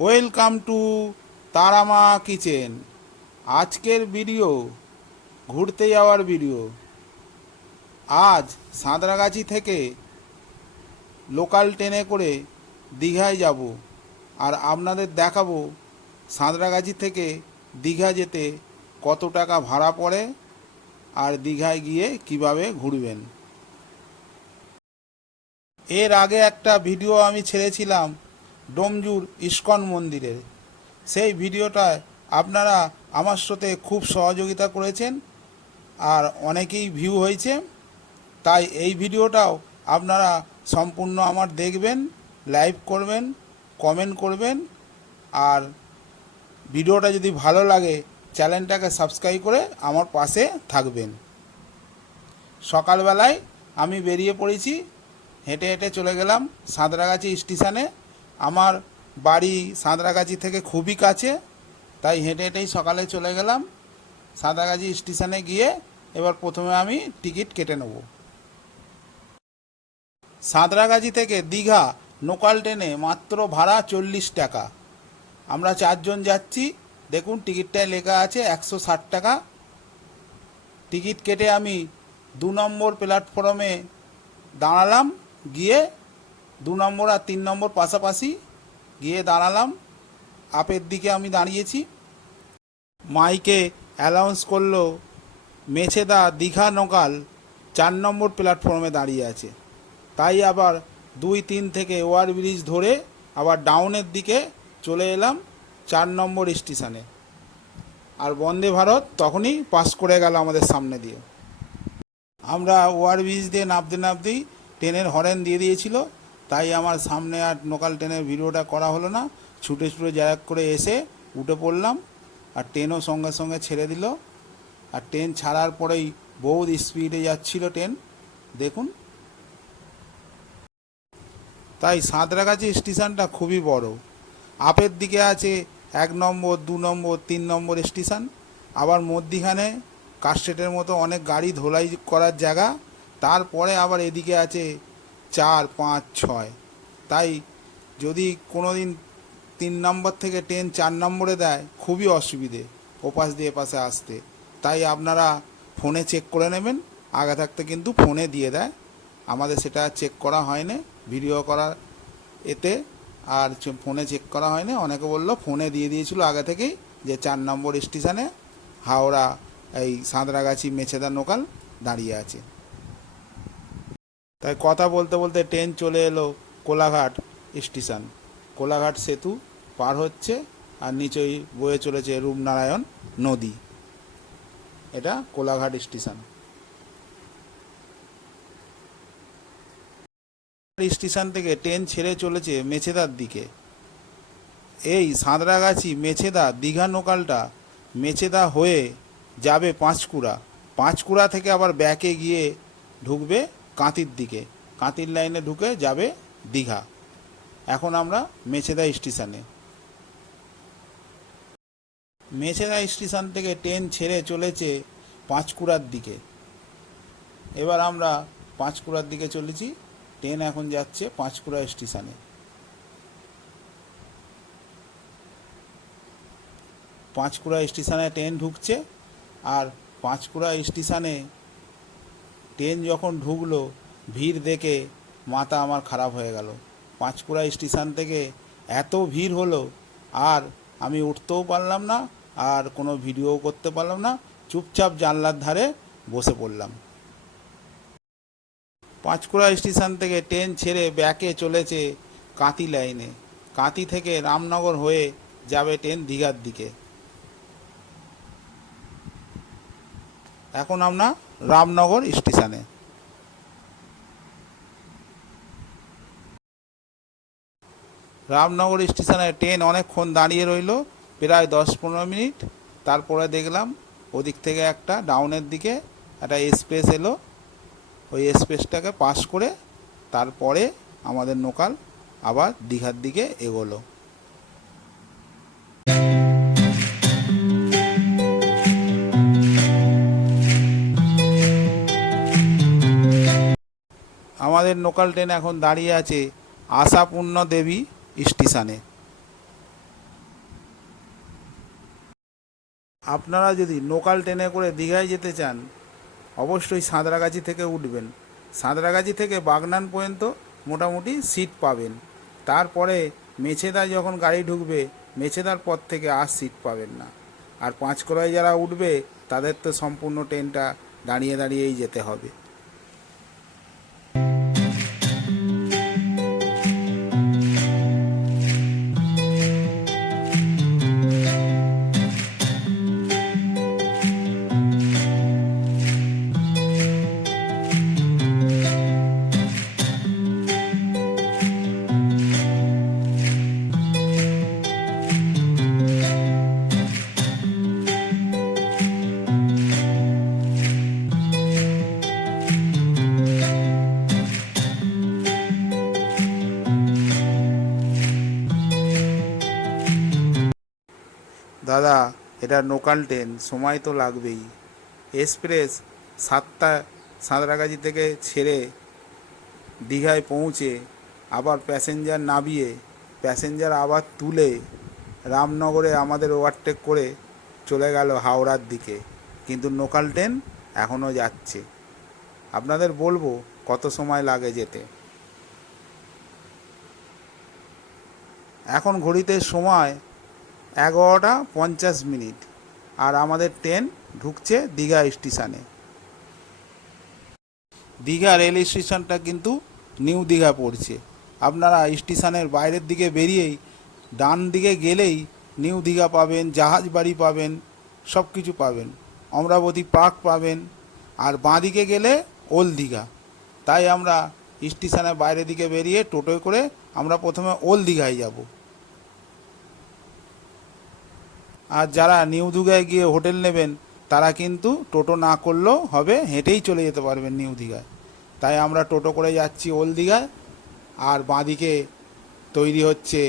Welcome to Tara Maa kitchen. আজকের video ঘুরতে যাওয়ার ভিডিও। আজ সাঁতরাগাছি থেকে লোকাল ট্রেনে করে দীঘায় যাব, আর আপনাদের দেখাবো সাঁতরাগাছি থেকে দীঘা যেতে কত টাকা ভাড়া পড়ে আর দীঘায় গিয়ে কিভাবে ঘুরবেন। এর আগে একটা ভিডিও আমি ছেড়েছিলাম ডোমজুর ইস্কন মন্দিরের। সেই ভিডিওটায় আপনারা আমার সাথে খুব সহযোগিতা করেছেন আর অনেকেই ভিউ হয়েছে। তাই এই ভিডিওটাও আপনারা সম্পূর্ণ আমার দেখবেন, লাইক করবেন, কমেন্ট করবেন, আর ভিডিওটা যদি ভালো লাগে চ্যানেলটাকে সাবস্ক্রাইব করে আমার পাশে থাকবেন। সকালবেলায় আমি বেরিয়ে পড়েছি, হেঁটে হেঁটে চলে গেলাম সাঁতরাগাছি স্টেশনে। আমার বাড়ি সাঁতরাগাছি থেকে খুবই কাছে, তাই হেঁটে হেঁটেই সকালে চলে গেলাম সাঁতরাগাছি স্টেশনে। গিয়ে এবার প্রথমে আমি টিকিট কেটে নেব। সাঁতরাগাছি থেকে দীঘা লোকাল ট্রেনে মাত্র ভাড়া 40 টাকা। আমরা 4 জন যাচ্ছি। দেখুন টিকিটটায় লেখা আছে 160 টাকা। টিকিট কেটে আমি 2 নম্বর প্ল্যাটফর্মে দাঁড়ালাম। গিয়ে 2 নম্বর আর 3 নম্বর পাশাপাশি গিয়ে দাঁড়ালাম। আপের দিকে আমি দাঁড়িয়েছি। মাইকে অ্যানাউন্স করলো মেছেদা দীঘা লোকাল 4 নম্বর প্ল্যাটফর্মে দাঁড়িয়ে আছে। তাই আবার 2-3 থেকে ওভারব্রিজ ধরে আবার ডাউনের দিকে চলে এলাম 4 নম্বর স্টেশনে। আর বন্দে ভারত তখনই পাস করে গেল আমাদের সামনে দিয়ে। আমরা ওভারব্রিজ দিয়ে নামতে নামতেই ট্রেনের হর্ন দিয়ে দিয়েছিল, তাই আমার সামনে আর লোকাল ট্রেনের ভিডিওটা করা হলো না। ছুটে ছুটে জায়গা করে এসে উঠে পড়লাম, আর ট্রেনও সঙ্গে সঙ্গে ছেড়ে দিল। আর ট্রেন ছাড়ার পরেই বহুত স্পিডে যাচ্ছিল ট্রেন, দেখুন। তাই সাঁতরাগাছি স্টেশনটা খুবই বড়। আপের দিকে আছে 1 নম্বর, 2 নম্বর, 3 নম্বর স্টেশন। আবার মধ্যিখানে কাস্টেটের মতো অনেক গাড়ি ধোলাই করার জায়গা। তারপরে আবার এদিকে আছে 4, 5, 6। তাই যদি কোনো দিন 3 নম্বর থেকে ট্রেন 4 নম্বরে দেয় খুবই অসুবিধে ওপাশ দিয়ে এপাশে আসতে। তাই আপনারা ফোনে চেক করে নেবেন। আগে থাকতে কিন্তু ফোনে দিয়ে দেয়, আমাদের সেটা চেক করা হয়নি ভিডিও করার এতে, আর ফোনে চেক করা হয়নি। অনেকে বললো ফোনে দিয়ে দিয়েছিল আগে থেকেই যে 4 নম্বর স্টেশনে হাওড়া এই সাঁতরাগাছি মেছেদা লোকাল দাঁড়িয়ে আছে। তাই কথা বলতে বলতে ট্রেন চলে এলো কোলাঘাট স্টেশন। কোলাঘাট সেতু পার হচ্ছে, আর নিচেই বয়ে চলেছে রূপনারায়ণ নদী। এটা কোলাঘাট স্টেশন। স্টেশন থেকে ট্রেন ছেড়ে চলেছে মেছেদার দিকে। এই সাঁতরাগাছি মেছেদা দীঘা লোকালটা মেছেদা হয়ে যাবে পাঁচকুড়া। পাঁচকুড়া থেকে আবার ব্যাকে গিয়ে ঢুকবে কাঁতির দিকে। কাঁতির লাইনে ঢুকে যাবে দীঘা। এখন আমরা মেছেদা স্টেশনে। মেছেদা স্টেশন থেকে ট্রেন ছেড়ে চলেছে পাঁচকুড়ার দিকে। এবার আমরা পাঁচকুড়ার দিকে চলেছি। ট্রেন এখন যাচ্ছে পাঁচকুড়া স্টেশনে। পাঁচকুড়া স্টেশনে ট্রেন ঢুকছে। আর পাঁচকুড়া স্টেশনে ট্রেন যখন ঢুকলো ভিড় দেখে মাথা আমার খারাপ হয়ে গেল। পাঁচকুড়া স্টেশন থেকে এত ভিড় হলো, আর আমি উঠতেও পারলাম না, আর কোনো ভিডিও করতে পারলাম না। চুপচাপ জানলার ধারে বসে পড়লাম। পাঁচকুড়া স্টেশন থেকে ট্রেন ছেড়ে ব্যাকে চলেছে কাঁতি লাইনে। কাঁতি থেকে রামনগর হয়ে যাবে ট্রেন দীঘার দিকে। এখন আমরা রামনগর স্টেশনে। রামনগর স্টেশনে ট্রেন অনেকক্ষণ দাঁড়িয়ে রইল, প্রায় 10-15 মিনিট। তারপরে দেখলাম ওদিক থেকে একটা ডাউনের দিকে একটা এক্সপ্রেস এলো। ওই এক্সপ্রেসটাকে পাস করে তারপরে আমাদের লোকাল আবার দীঘার দিকে এগোলো। আমাদের লোকাল ট্রেন এখন দাঁড়িয়ে আছে আশাপূর্ণ দেবী স্টেশনে। আপনারা যদি লোকাল ট্রেনে করে দীঘায় যেতে চান অবশ্যই সাঁতরাগাছি থেকে উঠবেন। সাঁতরাগাছি থেকে বাগনান পর্যন্ত মোটামুটি সিট পাবেন। তারপরে মেছেদা যখন গাড়ি ঢুকবে, মেছেদার পর থেকে আর সিট পাবেন না। আর পাঁচকড়ায় যারা উঠবে তাদের তো সম্পূর্ণ ট্রেনটা দাঁড়িয়ে দাঁড়িয়েই যেতে হবে। দাদা, এটা লোকাল ট্রেন, সময় তো লাগবেই। এক্সপ্রেস 7টায় সাঁতরাগাছি থেকে ছেড়ে দীঘায় পৌঁছে আবার প্যাসেঞ্জার নামিয়ে প্যাসেঞ্জার আবার তুলে রামনগরে আমাদের ওভারটেক করে চলে গেল হাওড়ার দিকে। কিন্তু লোকাল ট্রেন এখনও যাচ্ছে। আপনাদের বলবো কত সময় লাগে যেতে। এখন ঘড়িতে সময় 11টা 50 মিনিট, আর আমাদের ট্রেন ঢুকছে দীঘা স্টেশনে। দীঘা রেল স্টেশনটা কিন্তু নিউ দীঘা পড়ছে। আপনারা স্টেশনের বাইরের দিকে বেরিয়েই ডান দিকে গেলেই নিউ দীঘা পাবেন, জাহাজ বাড়ি পাবেন, সব কিছু পাবেন, অমরাবতী পার্ক পাবেন। আর বাঁ দিকে গেলে ওল্ড দীঘা। তাই আমরা স্টেশনের বাইরের দিকে বেরিয়ে টোটোয় করে আমরা প্রথমে ওল্ড দীঘায় যাব। আর যারা নিউ দীঘায় গিয়ে হোটেল নেবেন তারা কিন্তু টোটো না করলেও হবে, হেঁটেই চলে যেতে পারবেন নিউ দীঘায়। তাই আমরা টোটো করে যাচ্ছি ওল্ড দীঘায়। আর বাঁদিকে তৈরি হচ্ছে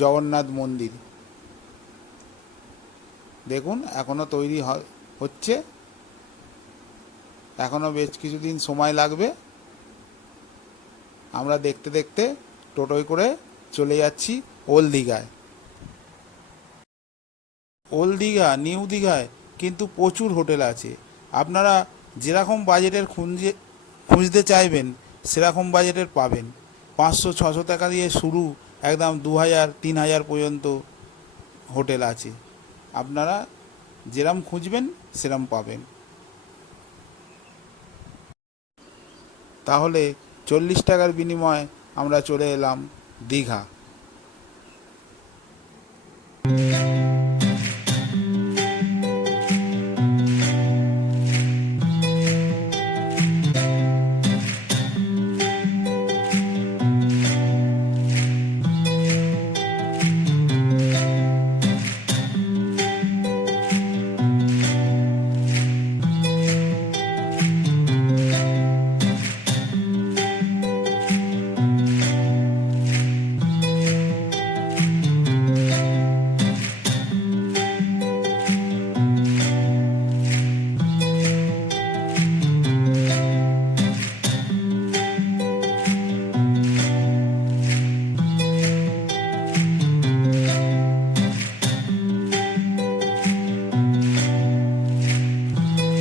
জগন্নাথ মন্দির। দেখুন এখনও তৈরি হচ্ছে, এখনও বেশ কিছুদিন সময় লাগবে। আমরা দেখতে দেখতে টোটোয় করে চলে যাচ্ছি ওল্ড দীঘায়। ওল্ড দীঘা নিউ দীঘায় কিন্তু প্রচুর হোটেল আছে। আপনারা যেরকম বাজেটের খুঁজতে চাইবেন সেরকম বাজেটের পাবেন। 500-600 টাকা দিয়ে শুরু, একদম 2000-3000 পর্যন্ত হোটেল আছে। আপনারা যেরকম খুঁজবেন সেরকম পাবেন। তাহলে 40 টাকার বিনিময়ে আমরা চলে এলাম দীঘা।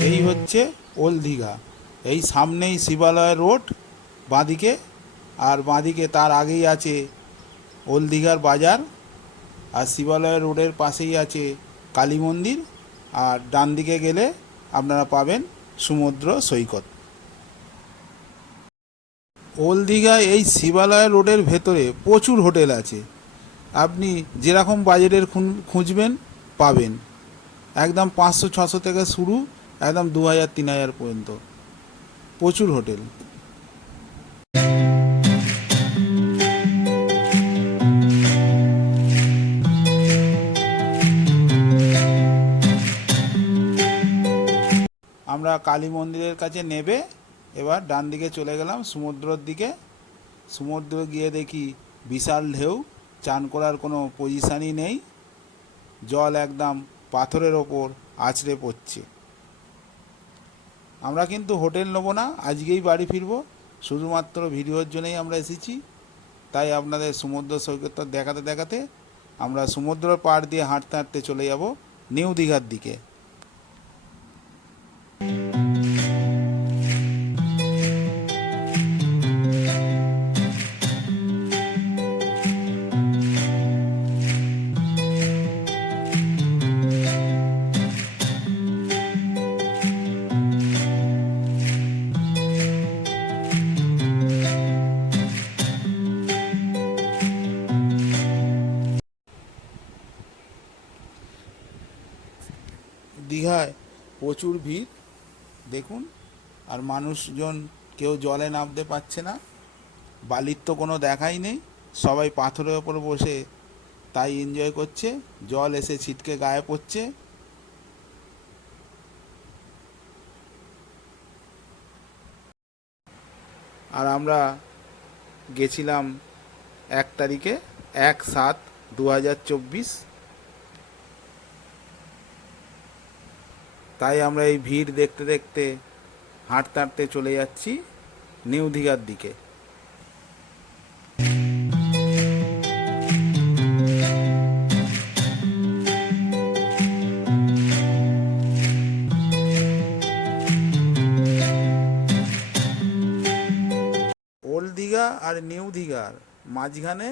এই হচ্ছে ওল্ড দীঘা। এই সামনেই শিবালয় রোড বাঁদিকে, আর বাঁদিকে তার আগেই আছে ওল্ড দীঘার বাজার, আর শিবালয় রোডের পাশেই আছে কালী মন্দির। আর ডান দিকে গেলে আপনারা পাবেন সমুদ্র সৈকত। ওল্ড দীঘা এই শিবালয় রোডের ভেতরে প্রচুর হোটেল আছে। আপনি যেরকম বাজেটের খুঁজবেন পাবেন। একদম 500-600 থেকে শুরু, একদম 2000-3000 পর্যন্ত প্রচুর হোটেল। আমরা কালী মন্দিরের কাছে নেবে এবার ডান দিকে চলে গেলাম সমুদ্রের দিকে। সমুদ্রে গিয়ে দেখি বিশাল ঢেউ, চান করার কোনো পজিশানই নেই। জল একদম পাথরের ওপর আছড়ে পড়ছে। আমরা কিন্তু হোটেল নেবো না, আজকেই বাড়ি ফিরবো। শুধুমাত্র ভিডিওর জন্যই আমরা এসেছি। তাই আপনাদের সমুদ্র সৈকতটা দেখাতে দেখাতে আমরা সমুদ্র পাড় দিয়ে হাঁটতে হাঁটতে চলে যাব নিউ দীঘার দিকে। দীঘায় প্রচুর ভিড় দেখুন, আর মানুষজন কেউ জলে নামতে পারছে না, বালির তো কোনো দেখাই নেই, সবাই পাথরের ওপর বসে তাই এনজয় করছে, জল এসে ছিটকে গায়ে পড়ছে। আর আমরা গেছিলাম 1 তারিখে, 1/7/2024। তাই আমরা এই ভিড় দেখতে দেখতে হাঁটতে হাঁটতে চলে যাচ্ছি নিউ দীঘার দিকে। ওল্ড দীঘা আর নিউ দীঘার মাঝখানে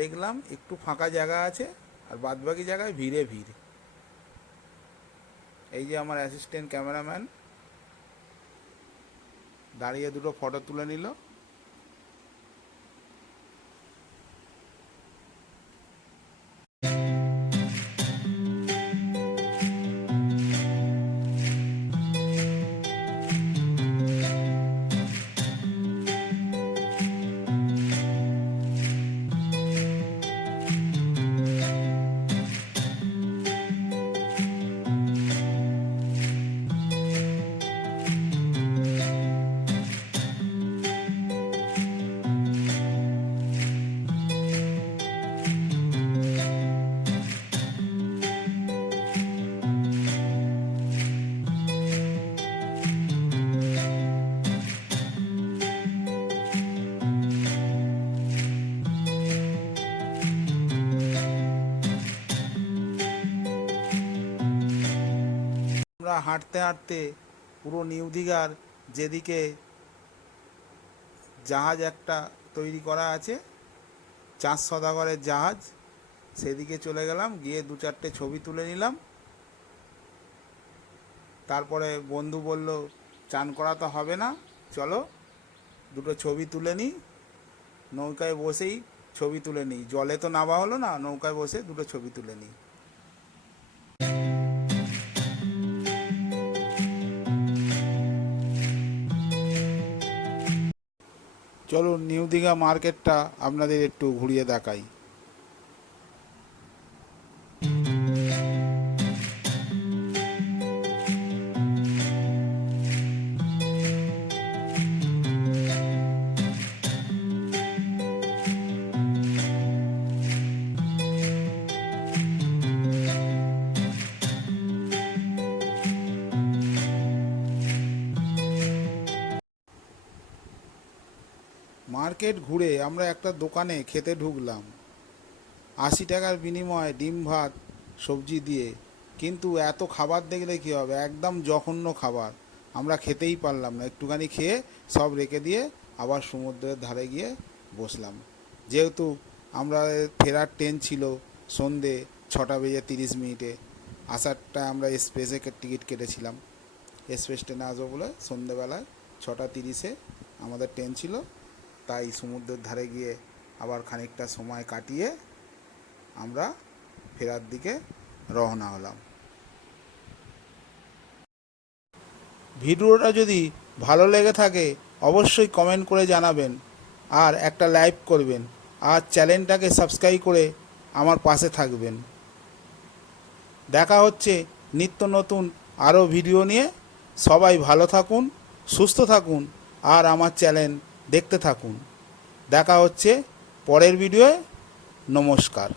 দেখলাম একটু ফাঁকা জায়গা আছে, আর বাদবাকি জায়গায় ভিড়ে ভিড়। এই যে আমার অ্যাসিস্ট্যান্ট ক্যামেরাম্যান দাঁড়িয়ে দুটো ফটো তুলে নিল। আমরা হাঁটতে হাঁটতে পুরো নিউ দীঘার যেদিকে জাহাজ একটা তৈরি করা আছে, 4 সওদাগরের জাহাজ, সেদিকে চলে গেলাম, গিয়ে 2-4টে ছবি তুলে নিলাম। তারপরে বন্ধু বলল চান করা তো হবে না, চলো দুটো ছবি তুলে নিই। নৌকায় বসেই ছবি তুলে নিই, জলে তো নামা হলো না, নৌকায় বসে দুটো ছবি তুলে নিই। চলুন নিউ দীঘা মার্কেটটা আপনাদের একটু ঘুরিয়ে দেখাই। মার্কেট ঘুরে আমরা একটা দোকানে খেতে ঢুকলাম, 80 টাকার বিনিময়ে ডিম ভাত সবজি দিয়ে। কিন্তু এত খাবার দেখলে কী হবে, একদম জঘন্য খাবার, আমরা খেতেই পারলাম না। একটুখানি খেয়ে সব রেখে দিয়ে আবার সমুদ্রের ধারে গিয়ে বসলাম। যেহেতু আমরা ফেরার ট্রেন ছিল সন্ধে 6:30, আসারটা আমরা এক্সপ্রেসে টিকিট কেটেছিলাম, এক্সপ্রেস ট্রেনে আসবো বলে। সন্ধেবেলায় 6:30 আমাদের ট্রেন ছিল, তাই সমুদ্রের ধারে গিয়ে আবার খানিকটা সময় কাটিয়ে আমরা ফেরার দিকে রওনা হলাম। ভিডিওটা যদি ভালো লেগে থাকে অবশ্যই কমেন্ট করে জানাবেন, আর একটা লাইক করবেন, আর চ্যানেলটাকে সাবস্ক্রাইব করে আমার পাশে থাকবেন। দেখা হচ্ছে নিত্য নতুন আরও ভিডিও নিয়ে। সবাই ভালো থাকুন, সুস্থ থাকুন, আর আমার চ্যানেল দেখতে থাকুন। দেখা হচ্ছে পরের ভিডিওয়ে। নমস্কার।